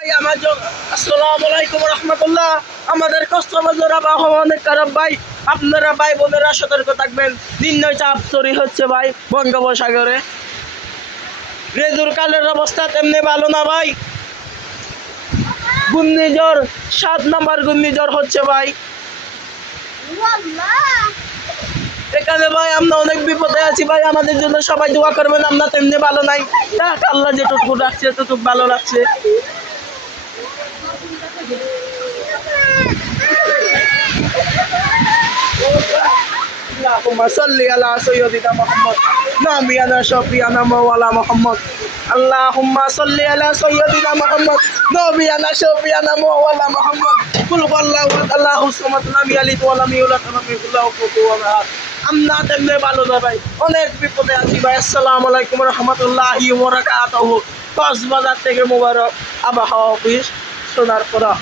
আসসালামু আলাইকুম রহমতুল্লাহ। আমাদের কক্সবাজার আবহাওয়া অনেক খারাপ ভাই। আপনারা ভাই বোনেরা সতর্ক থাকবেন। নিম্ন চাপ তৈরি হচ্ছে ভাই বঙ্গোপসাগরে। রেজুর কালের অবস্থা তেমনি ভালো না ভাই। ঘূর্ণিঝড় 7 নম্বর ঘূর্ণিঝড় হচ্ছে ভাই এখানে ভাই। আমরা অনেক বিপদে আছি ভাই, আমাদের জন্য সবাই দোয়া করবেন। আমরা তেমনি ভালো নাই, আল্লাহ যেটুকু রাখছে ততটুকু ভালো রাখছে। Allahumma salli ala sayyidina Muhammad nabiyana shafiana mawla Muhammad. Allahumma salli ala sayyidina Muhammad nabiyana shafiana mawla Muhammad. Qul huwallahu Allahu samad lam yalid wa lam yulad wa lam yakul lahu kufuwan ahad. আমরা তেমনি ভালো না ভাই, অনেক বিপদে আছি ভাই। আসসালামু আলাইকুম রহমতুল্লাহি ওয়া বারাকাতুহু। কক্সবাজার থেকে মোবারক আবহাওয়া অফিস সোনারপুরা।